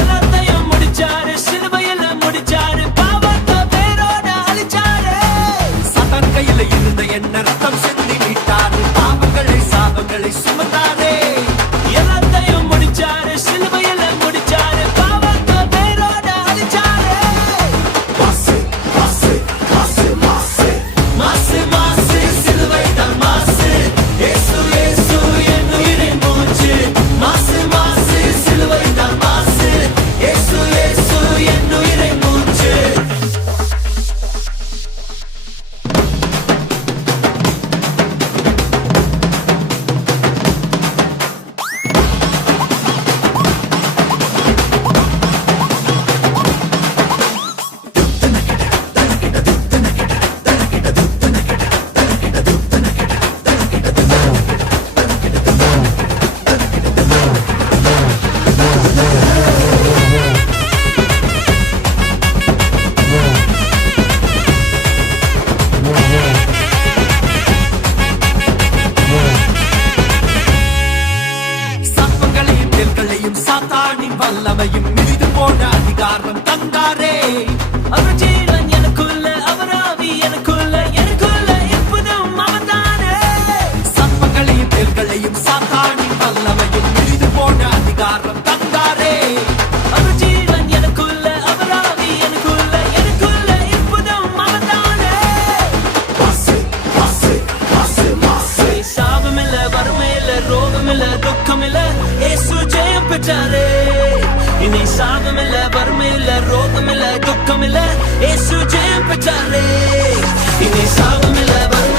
எல்லாத்தையும் முடிச்சாரு, சிலுவையில முடிச்சாரு, பாவத்தை வேரோட அழிச்சாரு. சதான் கையில இருந்த என்ன ரத்தம் சிந்தி மீட்டாரு, பாவங்களை சாபங்களை சுமந்தாரே. எல்லாத்தையும் முடிச்சாரு, சிலுவையில முடிச்சாரு, பாவத்தை வேரோட அழிச்சாரு. மாசு மாசு மாசு மாசு மாசு மாசு சிலுவைதான் மாசு, இயேசு இயேசு என் உயிரின் மூச்சு. மாசு மாசு சிலுவைதான் மாசு, இயேசு இயேசு என் உயிரின் மூச்சு. சர்ப்பங்களையும் தேள்களையும் சாத்தானின் வல்லமையும் மிதித்து போன அதிகாரம் தந்தாரே. அவர் ஜீவன் எனக்குள்ள, அவர் ஆவி எனக்குள்ள, எனக்குள்ள இருப்பதும் அவர்தானே. சர்ப்பங்களையும் தேள்களையும் சாத்தானின் வல்லமையும் மிதித்து போன அதிகாரம் தந்தாரே. அவர் ஜீவன் எனக்குள்ள, அவர் ஆவி எனக்குள்ள, எனக்குள்ள இருப்பதும் அவர்தானே. மாசு மாசு மாசு மாசு சாபமில்ல, வறுமையில்ல, ரோகமில்ல, துக்கமில்ல, இயேசு ஜெயம் பெற்றாரே. இனி சாபமில்ல, வறுமையில்ல, ரோகமில்ல, துக்கமில்ல, இயேசு ஜெயம் பெற்றாரே. இனி சாபமில்ல, வறுமை